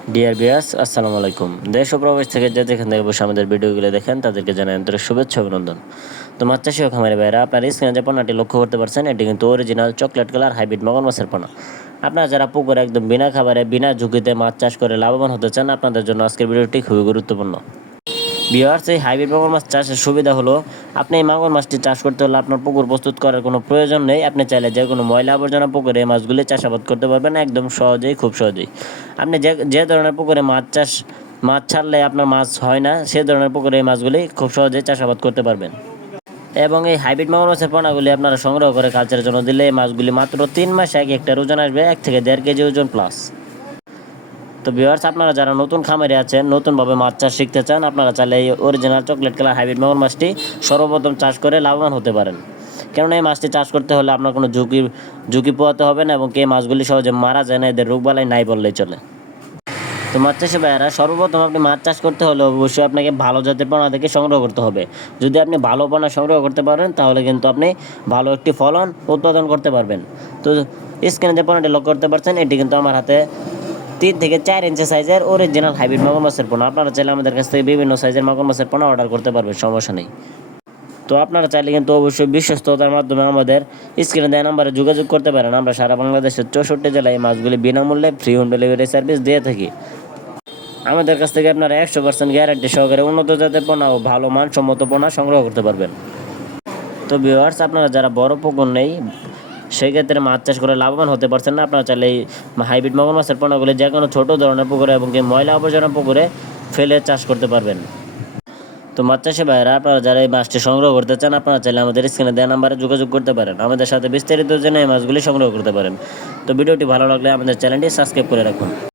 Dear viewers, আসসালামু আলাইকুম। দেশ ও প্রবাস থেকে যেখান থেকে বসে আমাদের ভিডিওগুলো দেখেন তাদেরকে জানাই আন্তরিক শুভেচ্ছা অভিনন্দন। তো মাছ চাষি ও খামারি ভাইরা, আপনার স্ক্রিনে যে পণ্যটি লক্ষ্য করতে পারছেন, এটি কিন্তু অরিজিনাল চকলেট কালার হাইব্রিড মগর মাছের পোনা। আপনারা যারা পুকুরে একদম বিনা খাবারে বিনা ঝুঁকিতে মাছ চাষ করে লাভবান হতে চান, আপনাদের জন্য আজকের ভিডিওটি খুবই গুরুত্বপূর্ণ। ভিউয়ার্স, এই হাইব্রিড মাগুর মাছ চাষের সুবিধা হলো, আপনি এই মাগুর মাছটি চাষ করতে হলে আপনার পুকুর প্রস্তুত করার কোনো প্রয়োজন নেই। আপনি চাইলে যে কোনো ময়লা আবর্জনা পুকুরে এই মাছগুলি চাষাবাদ করতে পারবেন একদম সহজেই, খুব সহজেই। আপনি যে ধরনের পুকুরে মাছ ছাড়লে আপনার মাছ হয় না, সে ধরনের পুকুরে এই মাছগুলি খুব সহজেই চাষাবাদ করতে পারবেন। এবং এই হাইব্রিড মাগুর মাছের পোনাগুলি আপনারা সংগ্রহ করে কালচারের জন্য দিলে এই মাছগুলি মাত্র 3 মাসে একটা ওজন আসবে 1 থেকে 1.5 কেজি ওজন প্লাস। তো ভিউয়ার্স, আপনারা যারা নতুন খামারে আছেন, নতুনভাবে মাছ চাষ শিখতে চান, আপনারা চাইলে এই অরিজিনাল চকলেট কালার হাইব্রিড মাগুর মাছটি সর্বপ্রথম চাষ করে লাভবান হতে পারেন। কেননা এই মাছটি চাষ করতে হলে আপনার কোনো ঝুঁকি পোহাতে হবে না, এবং এই মাছগুলি সহজে মারা যায় না, এদের রোগবালাই নাই বললেই চলে। তো মাছ চাষি ভাইয়েরা, সর্বপ্রথম আপনি মাছ চাষ করতে হলে অবশ্যই আপনাকে ভালো জাতের পোনা থেকে সংগ্রহ করতে হবে। যদি আপনি ভালো পোনা সংগ্রহ করতে পারেন, তাহলে কিন্তু আপনি ভালো একটি ফলন উৎপাদন করতে পারবেন। তো স্ক্রিনে যে পোনাটি লক্ষ্য করতে পারছেন, এটি কিন্তু আমার হাতে 3 থেকে 4 ইঞ্চি সাইজের অরিজিনাল হাইব্রিড মাগুর মাছের পোনা। আপনারা চাইলে আমাদের কাছ থেকে বিভিন্ন সাইজের মাগুর মাছের পোনা অর্ডার করতে পারবেন, সমস্যা নেই। তো আপনারা চাইলে কিন্তু অবশ্যই বিশ্বস্ততার মাধ্যমে আমাদের স্ক্রিনে দেওয়া নাম্বারে যোগাযোগ করতে পারেন। আমরা সারা বাংলাদেশের 64 জেলায় এই মাছগুলি বিনামূল্যে ফ্রি হোম ডেলিভারি সার্ভিস দিয়ে থাকি। আমাদের কাছ থেকে আপনারা 100% গ্যারান্টি সহকারে উন্নত জাতের পোনা ও ভালো মানসম্মত পোনা সংগ্রহ করতে পারবেন। তো ভিউয়ার্স, আপনারা যারা বড় পুকুর নেই, সেই ক্ষেত্রে মাছ চাষ করে লাভবান হতে পারছেন না, আপনারা চাইলে এই হাইব্রিড মাগুর মাছের পোনাগুলি যে কোনো ছোটো ধরনের পুকুরে এবং ময়লা আবর্জনা পুকুরে ফেলে চাষ করতে পারবেন। তো মাছ চাষি ভাইয়েরা, আপনারা যারা এই মাছটি সংগ্রহ করতে চান, আপনারা চাইলে আমাদের স্ক্রিনে দেওয়া নাম্বারে যোগাযোগ করতে পারেন। আমাদের সাথে বিস্তারিত জেনে এই মাছগুলি সংগ্রহ করতে পারেন। তো ভিডিওটি ভালো লাগলে আমাদের চ্যানেলটি সাবস্ক্রাইব করে রাখুন।